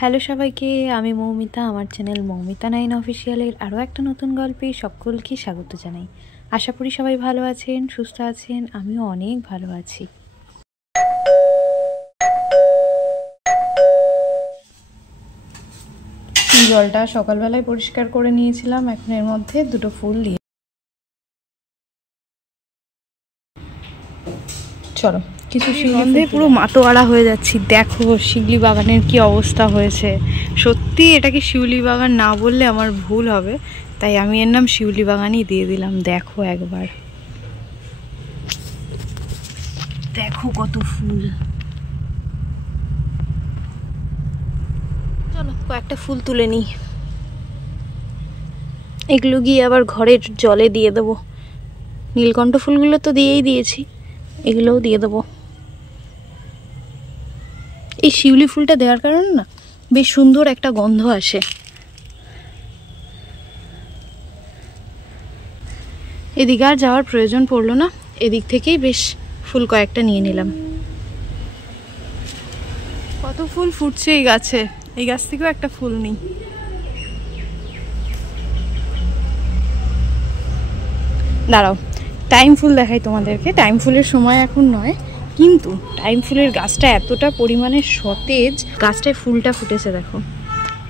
Hello সবাইকে, আমি মৌমিতা। আমার চ্যানেল মৌমিতা 9 অফিসিয়ালের আরও একটা নতুন গল্পে সকলকে স্বাগত জানাই। আশা করি সবাই ভালো আছেন, সুস্থ আছেন। আমিও অনেক ভালো আছি। জলটা সকালবেলায় পরিষ্কার করে নিয়েছিলাম, এখন এর মধ্যে দুটো ফুল দিয়ে চলো কিছু শিউলি পুরো মাটোয়ারা হয়ে যাচ্ছি। দেখো শিউলি বাগানের কি অবস্থা হয়েছে। সত্যি এটাকে শিউলি বাগান না বললে আমার ভুল হবে, তাই আমি এর নাম শিউলি বাগানই দিয়ে দিলাম। দেখো একবার, দেখো কত ফুল। চলো কয়েকটা ফুল তুলে নিই, এগুলো গিয়ে আবার ঘরের জলে দিয়ে দেবো। নীলকণ্ঠ ফুলগুলো তো দিয়েই দিয়েছি, এগুলোও দিয়ে দেবো। এই শিউলি ফুলটা দেওয়ার কারণে না বেশ সুন্দর একটা গন্ধ আসে। এদিকে আর যাওয়ার প্রয়োজন পড়লো না, এদিক থেকেই বেশ ফুল কয়েকটা নিয়ে নিলাম। কত ফুল ফুটছে এই গাছে, এই গাছ থেকেও একটা ফুল নেই। দাঁড়াও টাইম ফুল দেখাই তোমাদেরকে। টাইম ফুলের সময় এখন নয়, কিন্তু টাইম ফুলের গাছটা এতটা পরিমাণে সতেজ, গাছটায় ফুলটা ফুটেছে দেখো।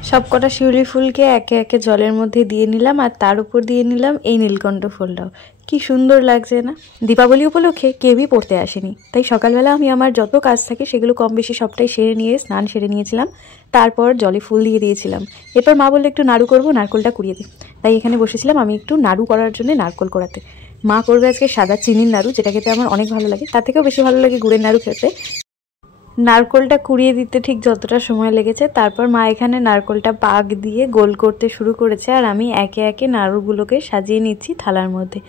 সবকটা শিউলি ফুলকে একে একে জলের মধ্যে দিয়ে নিলাম, আর তার উপর দিয়ে নিলাম এই নীলকণ্ঠ ফুলটাও। কি সুন্দর লাগছে না? দীপাবলি উপলক্ষে কেউই পড়তে আসেনি, তাই সকালবেলা আমি আমার যত কাজ থাকে সেগুলো কম বেশি সবটাই সেরে নিয়ে স্নান সেরে নিয়েছিলাম। তারপর জলে ফুল দিয়ে দিয়েছিলাম। এরপর মা বললো একটু নাড়ু করবো, নারকোলটা কুড়িয়ে দিই। তাই এখানে বসেছিলাম আমি একটু নাড়ু করার জন্য, নারকোল কোড়াতে। মা করবে আজকে সাদা চিনির নাড়ু, যেটা খেতে আমার অনেক ভালো লাগে। তার থেকেও বেশি ভালো লাগে গুড়ের নাড়ু খেতে। নারকোলটা কুড়িয়ে দিতে ঠিক যতটা সময় লেগেছে, তারপর মা এখানে নারকোলটা পাক দিয়ে গোল করতে শুরু করেছে, আর আমি একে একে নাড়ুগুলোকে সাজিয়ে নিচ্ছি থালার মধ্যে।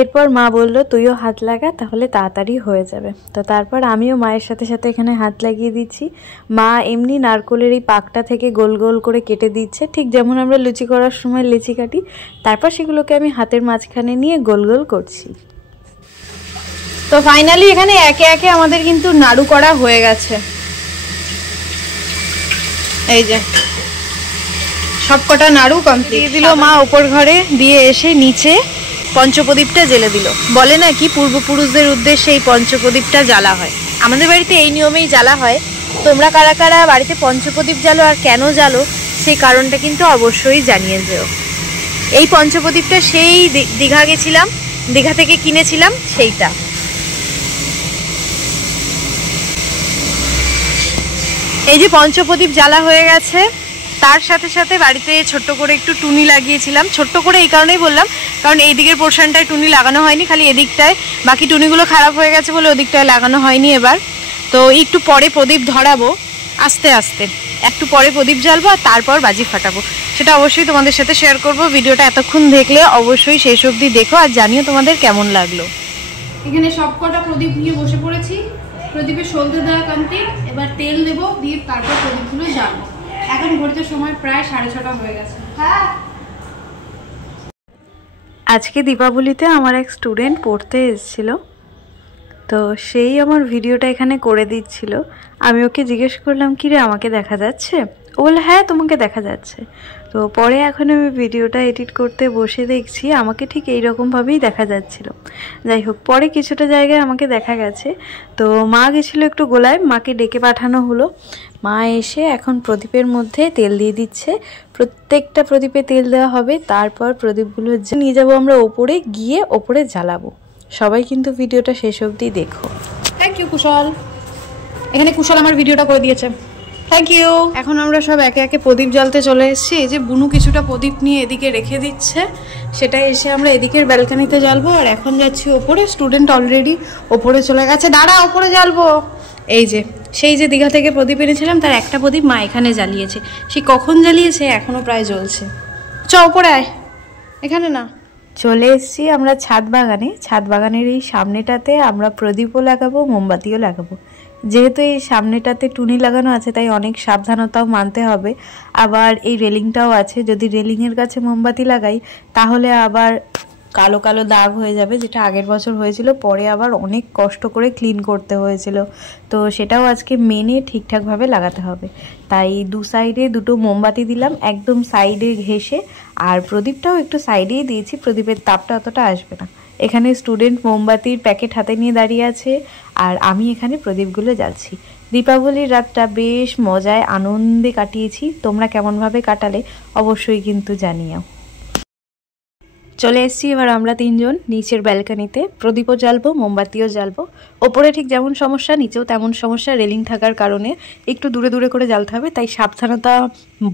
এরপর মা বলল তুইও হাত লাগা, তাহলে তাড়াতাড়ি হয়ে যাবে। তো তারপর আমিও মায়ের সাথে সাথে এখানে হাত লাগিয়ে দিচ্ছি। মা এমনি নারকোলের এই পাকটা থেকে গোল গোল করে কেটে দিচ্ছে, ঠিক যেমন আমরা লুচি করার সময় লিচি কাটি। তারপর সেগুলোকে আমি হাতের মাঝখানে নিয়ে গোল গোল করছি। তো ফাইনালি এখানে একে একে আমাদের কিন্তু নাড়ু করা হয়ে গেছে। এই যে সবকটা নাড়ু কমপ্লিট দিল মা ওপর ঘরে, দিয়ে এসে নিচে পঞ্চপ্রদীপটা জ্বেলে দিল। বলে না কি পূর্বপুরুষদের উদ্দেশ্যে এই পঞ্চপ্রদীপটা জ্বালা হয়। আমাদের বাড়িতে এই নিয়মেই জ্বালা হয়। তোমরা কারা কারা বাড়িতে পঞ্চপ্রদীপ জ্বালো আর কেন জ্বালো সেই কারণটা কিন্তু অবশ্যই জানিয়ে যেও। এই পঞ্চপ্রদীপটা সেই দীঘা গেছিলাম, দীঘা থেকে কিনেছিলাম সেইটা। এই যে পঞ্চপ্রদীপ জ্বালা হয়ে গেছে, তার সাথে সাথে বাড়িতে ছোট্ট করে একটু টুনি লাগিয়েছিলাম। ছোট্ট করে এই কারণেই বললাম, কারণ এই দিকের পোর্শনটায় টুনি লাগানো হয়নি, খালি এদিকটায়। বাকি টুনিগুলো খারাপ হয়ে গেছে বলে ওদিকটায় লাগানো হয়নি এবার। তো একটু পরে প্রদীপ ধরাবো, আস্তে আস্তে একটু পরে প্রদীপ জ্বালবো, আর তারপর বাজি ফাটাবো। সেটা অবশ্যই তোমাদের সাথে শেয়ার করব। ভিডিওটা এতক্ষণ দেখলে অবশ্যই শেষ অবধি দেখো, আর জানিও তোমাদের কেমন লাগলো। এখানে সবকটা প্রদীপ নিয়ে বসে পড়েছি। প্রদীপের সলতে দেওয়া কমপ্লিট, এবার তেল দেবো, দিয়ে তারপর প্রদীপগুলো জ্বালবো। এখন ঘড়িতে সময় প্রায় 6:30 হয়ে গেছে। হ্যাঁ, আজকে দীপাবলিতে আমার এক স্টুডেন্ট পড়তে এসেছিল, তো সেই আমার ভিডিওটা এখানে করে দিচ্ছিল। আমি ওকে জিজ্ঞেস করলাম কি রে আমাকে দেখা যাচ্ছে? ও বলে হ্যাঁ তোমাকে দেখা যাচ্ছে। তো পরে এখন আমি ভিডিওটা এডিট করতে বসে দেখছি আমাকে ঠিক এইরকমভাবেই দেখা যাচ্ছিল। যাই হোক, পরে কিছুটা জায়গায় আমাকে দেখা গেছে। তো মা গেছিলো একটু গোলায়, মাকে ডেকে পাঠানো হলো। মা এসে এখন প্রদীপের মধ্যে তেল দিয়ে দিচ্ছে। প্রত্যেকটা প্রদীপে তেল দেওয়া হবে, তারপর প্রদীপগুলো নিয়ে যাবো আমরা ওপরে, গিয়ে ওপরে জ্বালাবো। সবাই কিন্তু ভিডিওটা শেষ অবধি দেখো। থ্যাংক ইউ কুশল, এখানে কুশল আমার ভিডিওটা করে দিয়েছে, থ্যাংক ইউ। এখন আমরা সব একে একে প্রদীপ জ্বালতে চলে এসেছি। এই যে বুনু কিছুটা প্রদীপ নিয়ে এদিকে রেখে দিচ্ছে, সেটা এসে আমরা এদিকের ব্যালকানিতে জ্বালবো। আর এখন যাচ্ছি ওপরে, স্টুডেন্ট অলরেডি ওপরে চলে গেছে। দাঁড়া, ওপরে জ্বালবো। এই যে সেই যে দীঘা থেকে প্রদীপ এনেছিলাম, তার একটা প্রদীপ মা এখানে জ্বালিয়েছে। সে কখন জ্বালিয়েছে, এখনো প্রায় জ্বলছে। চ ওপরে আয়, এখানে না। চলে এসেছি আমরা ছাদ বাগানে। ছাদ বাগানের এই সামনেটাতে আমরা প্রদীপও লাগাবো, মোমবাতিও লাগাবো। যেহেতু এই সামনেটাতে টুনি লাগানো আছে, তাই অনেক সাবধানতাও মানতে হবে। আবার এই রেলিংটাও আছে, যদি রেলিংয়ের কাছে মোমবাতি লাগাই তাহলে আবার কালো কালো দাগ হয়ে যাবে, যেটা আগের বছর হয়েছিল, পরে আবার অনেক কষ্ট করে ক্লিন করতে হয়েছিল। তো সেটাও আজকে মেনে ঠিকঠাকভাবে লাগাতে হবে। তাই দু সাইডে দুটো মোমবাতি দিলাম, একদম সাইডে ঘেঁষে, আর প্রদীপটাও একটু সাইডেই দিয়েছি, প্রদীপের তাপটা অতটা আসবে না। এখানে স্টুডেন্ট মোমবাতির প্যাকেট হাতে নিয়ে দাঁড়িয়ে আছে, আর আমি এখানে প্রদীপগুলো জ্বালছি। দীপাবলির রাতটা বেশ মজায় আনন্দে কাটিয়েছি। তোমরা কেমনভাবে কাটালে অবশ্যই কিন্তু জানিও। চলে এসেছি এবার আমরা তিনজন নিচের ব্যালকনিতে। প্রদীপও জ্বালবো, মোমবাতিও জ্বালবো। ওপরে ঠিক যেমন সমস্যা, নিচেও তেমন সমস্যা। রেলিং থাকার কারণে একটু দূরে দূরে করে জ্বালতে হবে, তাই সাবধানতা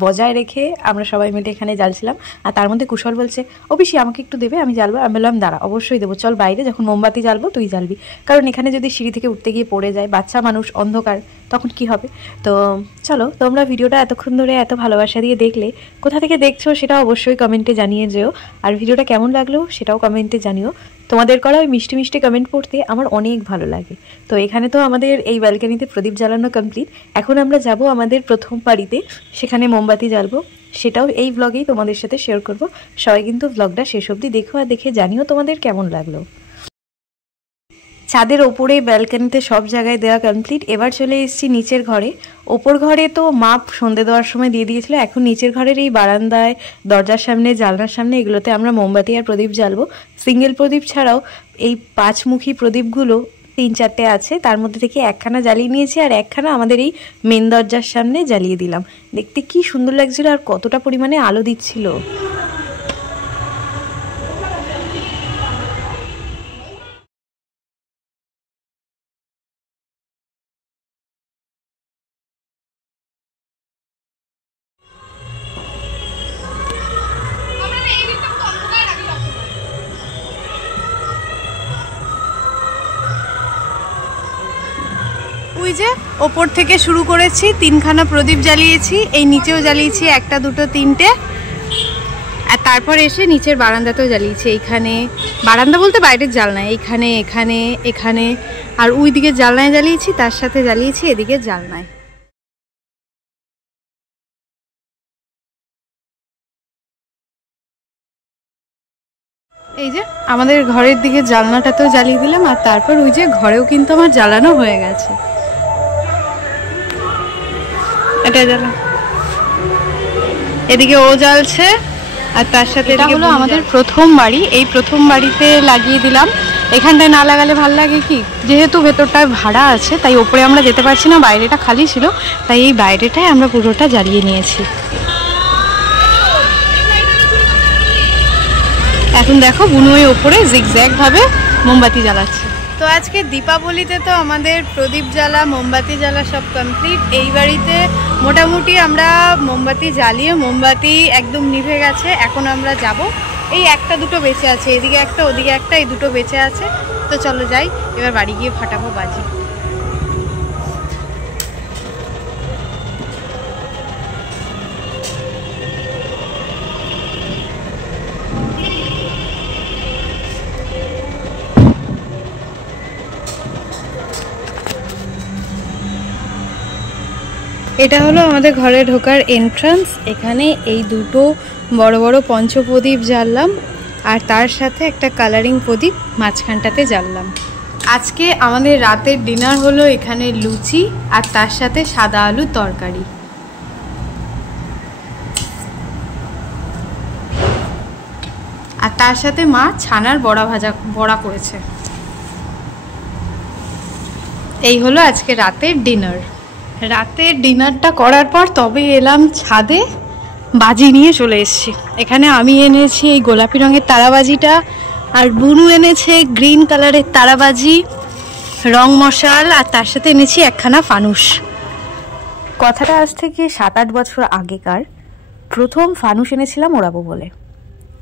বজায় রেখে আমরা সবাই মিলে এখানে জ্বালছিলাম। আর তার মধ্যে কুশল বলছে, ও পিসি আমাকে একটু দেবে, আমি জ্বালবো। আমি বললাম দাঁড়া, অবশ্যই দেবো, চল বাইরে যখন মোমবাতি জ্বালবো তুই জ্বালবি, কারণ এখানে যদি সিঁড়ি থেকে উঠতে গিয়ে পড়ে যায়, বাচ্চা মানুষ, অন্ধকার, তখন কি হবে। তো চলো, তোমরা ভিডিওটা এতক্ষণ ধরে এত ভালোবাসা দিয়ে দেখলে, কোথা থেকে দেখছো সেটা অবশ্যই কমেন্টে জানিয়ে যেও। আর ভিডিওটা কেমন লাগলো সেটাও কমেন্টে জানিও। তোমাদের করা ওই মিষ্টি মিষ্টি কমেন্ট পড়তে আমার অনেক ভালো লাগে। তো এখানে তো আমাদের এই ব্যালকনিতে প্রদীপ জ্বালানো কমপ্লিট। এখন আমরা যাব আমাদের প্রথম বাড়িতে, সেখানে মোমবাতি জ্বালবো। সেটাও এই ব্লগেই তোমাদের সাথে শেয়ার করব। সবাই কিন্তু ব্লগটা শেষ অবধি দেখো, আর দেখে জানিও তোমাদের কেমন লাগলো। ছাদের ওপরে ব্যালকনিতে সব জায়গায় দেওয়া কমপ্লিট। এবার চলে এসেছি নিচের ঘরে। ওপর ঘরে তো মা সন্ধে দেওয়ার সময় দিয়ে দিয়েছিল। এখন নিচের ঘরের এই বারান্দায়, দরজার সামনে, জানলার সামনে, এগুলোতে আমরা মোমবাতি আর প্রদীপ জ্বালবো। সিঙ্গেল প্রদীপ ছাড়াও এই পাঁচমুখী প্রদীপগুলো 3-4টে আছে, তার মধ্যে থেকে একখানা জ্বালিয়ে নিয়েছি, আর একখানা আমাদের এই মেন দরজার সামনে জ্বালিয়ে দিলাম। দেখতে কি সুন্দর লাগছিল, আর কতটা পরিমাণে আলো দিচ্ছিল। ওই যে ওপর থেকে শুরু করেছি, 3খানা প্রদীপ জ্বালিয়েছি, এই নিচেও জ্বালিয়েছি 1টা 2টো 3টে, আর তারপর এসে নিচের বারান্দাতেও জ্বালিয়েছি। এইখানে বারান্দা বলতে বাইরের জানলায়, এইখানে, এখানে, এখানে, আর ওই দিকে জানলায় জ্বালিয়েছি, তার সাথে জ্বালিয়েছি এদিকে জানলায়। এই যে আমাদের ঘরের দিকে জানলাটাতেও জ্বালিয়ে দিলাম, আর তারপর ওই যে ঘরেও কিন্তু আমার জ্বালানো হয়ে গেছে। এটা জ্বালা, এদিকে ও জ্বালছে, আর তার সাথে এটা হলো আমাদের প্রথম বাড়ি। এই প্রথম বাড়িতে লাগিয়ে দিলাম। এখানটায় না লাগালে ভাল লাগে কি, যেহেতু ভেতরটায় ভাড়া আছে, তাই ওপরে আমরা যেতে পারছি না, বাইরেটা খালি ছিল, তাই এই বাইরেটায় আমরা পুরোটা জ্বালিয়ে নিয়েছি। এখন দেখো বুনুই ওপরে জিগজ্যাগ ভাবে মোমবাতি জ্বালাচ্ছে। তো আজকে দীপাবলিতে তো আমাদের প্রদীপ জ্বালা, মোমবাতি জ্বালা সব কমপ্লিট। এই বাড়িতে মোটামুটি আমরা মোমবাতি জ্বালিয়ে, মোমবাতি একদম নিভে গেছে। এখন আমরা যাব, এই 1টা 2টো বেঁচে আছে, এদিকে একটা ওদিকে একটা, এই 2টো বেঁচে আছে। তো চলো যাই, এবার বাড়ি গিয়ে ফাটাবো বাজি। এটা হলো আমাদের ঘরে ঢোকার এন্ট্রান্স। এখানে এই 2টো বড় বড় পঞ্চপ্রদীপ জ্বাললাম, আর তার সাথে একটা কালারিং প্রদীপ মাঝখানটাতে জ্বাললাম। আজকে আমাদের রাতের ডিনার হলো এখানে লুচি, আর তার সাথে সাদা আলুর তরকারি, আর তার সাথে মা ছানার বড়া করেছে। এই হলো আজকে রাতের ডিনার। রাতের ডিনারটা করার পর তবে এলাম ছাদে, বাজি নিয়ে চলে এসেছি। এখানে আমি এনেছি এই গোলাপি রঙের তারাবাজিটা, আর বুনু এনেছে গ্রিন কালারের তারাবাজি, রং মশাল, আর তার সাথে এনেছি একখানা ফানুস। কথাটা আজ থেকে 7-8 বছর আগেকার। প্রথম ফানুস এনেছিলাম ওড়াবো বলে।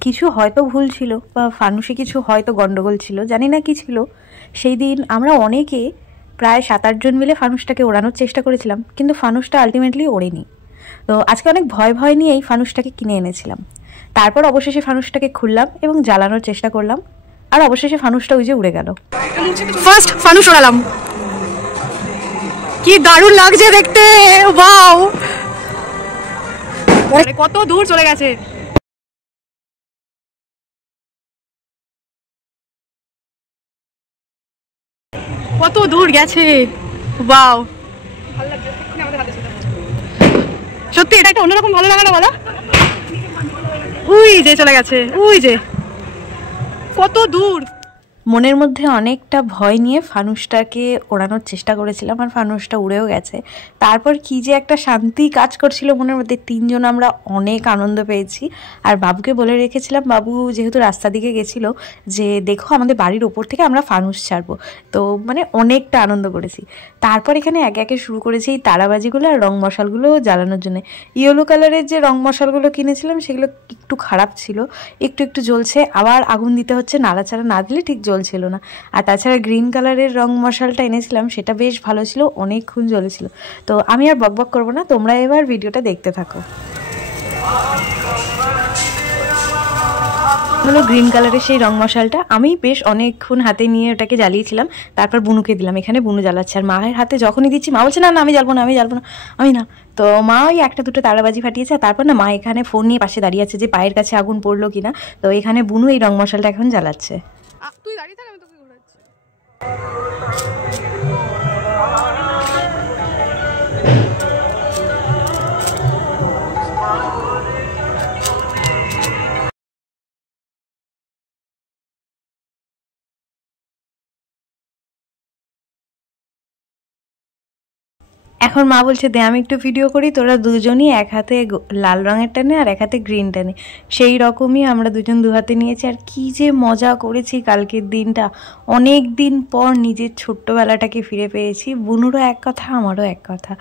কিছু হয়তো ভুল ছিল, বা ফানুসে কিছু হয়তো গন্ডগোল ছিল, জানি না কি ছিল। সেই দিন আমরা অনেকে প্রায় 7-8 জন মিলে ফানুসটাকে ওড়ানোর চেষ্টা করেছিলাম, কিন্তু ফানুসটা আলটিমেটলি ওড়েনি। তো আজকে অনেক ভয় নিয়ে এই ফানুসটাকে কিনে এনেছিলাম। তারপর অবশেষে ফানুসটাকে খুললাম এবং জ্বালানোর চেষ্টা করলাম, আর অবশেষে ফানুসটা ওই যে উড়ে গেল। ফার্স্ট ফানুস ওড়ালাম, কি দারুণ লাগছে দেখতে, ওয়াও, কত দূর চলে গেছে। কত দূর গেছে, বাও সত্যি এটা একটা অন্যরকম ভালো লাগে না বলো? উই যে চলে গেছে, উই যে কত দূর। মনের মধ্যে অনেকটা ভয় নিয়ে ফানুসটাকে ওড়ানোর চেষ্টা করেছিলাম, আর ফানুসটা উড়েও গেছে। তারপর কি যে একটা শান্তি কাজ করছিল মনের মধ্যে, তিনজন আমরা অনেক আনন্দ পেয়েছি। আর বাবুকে বলে রেখেছিলাম, বাবু যেহেতু রাস্তা দিকে গেছিলো, যে দেখো আমাদের বাড়ির ওপর থেকে আমরা ফানুস ছাড়বো। তো মানে অনেকটা আনন্দ করেছি। তারপর এখানে একে একে শুরু করেছি এই তারাবাজিগুলো আর রং মশালগুলো জ্বালানোর জন্য। ইয়েলো কালারের যে রং মশালগুলো কিনেছিলাম সেগুলো একটু খারাপ ছিল, একটু একটু জ্বলছে, আবার আগুন দিতে হচ্ছে, নাড়াচাড়া না দিলে ঠিক জ্বলছিল না। আর তাছাড়া গ্রিন কালারের রং মশালটা এনেছিলাম, সেটা বেশ ভালো ছিল, অনেকক্ষণ জ্বলেছিল। তো আমি আর বকবক করবো না, তোমরা এবার ভিডিওটা দেখতে থাকো। হলো গ্রিন কালারের সেই রং মশালটা, আমি বেশ অনেকক্ষণ হাতে নিয়ে ওটাকে জ্বালিয়েছিলাম। তারপর বুনুকে দিলাম, এখানে বুনু জ্বালাচ্ছে। আর মায়ের হাতে যখনই দিচ্ছি মা বলছে না না আমি জ্বালবো না, আমি জ্বালবো না, আমি না। তো মা ওই একটা দুটো তারাবাজি ফাটিয়েছে। আর তারপর না মা এখানে ফোন নিয়ে পাশে দাঁড়িয়ে আছে যে পায়ের কাছে আগুন পড়লো কিনা। তো এখানে বুনু এই রং মশালটা এখন জ্বালাচ্ছে। তুই দাঁড়িয়ে থাক, আমি তোকে ঘোরাচ্ছি। এখন মা বলছে দে আমি একটু ভিডিও করি, তোরা দুজনই এক হাতে লাল রঙের টানে আর এক হাতে গ্রিন টানে। সেই রকমই আমরা দুজন দু হাতে নিয়েছি। আর কি যে মজা করেছি কালকের দিনটা, অনেক দিন পর নিজের ছোট্টবেলাটাকে ফিরে পেয়েছি। বুনুরও এক কথা, আমারও এক কথা।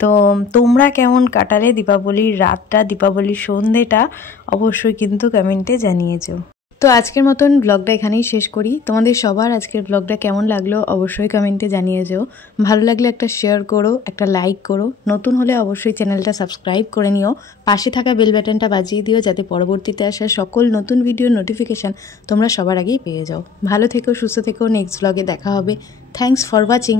তো তোমরা কেমন কাটালে দীপাবলির রাতটা, দীপাবলির সন্ধেটা, অবশ্যই কিন্তু কমেন্টে জানিয়েছো। তো আজকের মতন ব্লগটা এখানেই শেষ করি। তোমাদের সবার আজকের ব্লগটা কেমন লাগলো অবশ্যই কমেন্টে জানিয়ে যেও। ভালো লাগলে একটা শেয়ার করো, একটা লাইক করো, নতুন হলে অবশ্যই চ্যানেলটা সাবস্ক্রাইব করে নিও, পাশে থাকা বেল বাটনটা বাজিয়ে দিও, যাতে পরবর্তীতে আসা সকল নতুন ভিডিওর নোটিফিকেশান তোমরা সবার আগেই পেয়ে যাও। ভালো থেকো, সুস্থ থেকো, নেক্সট ব্লগে দেখা হবে। Thanks for watching.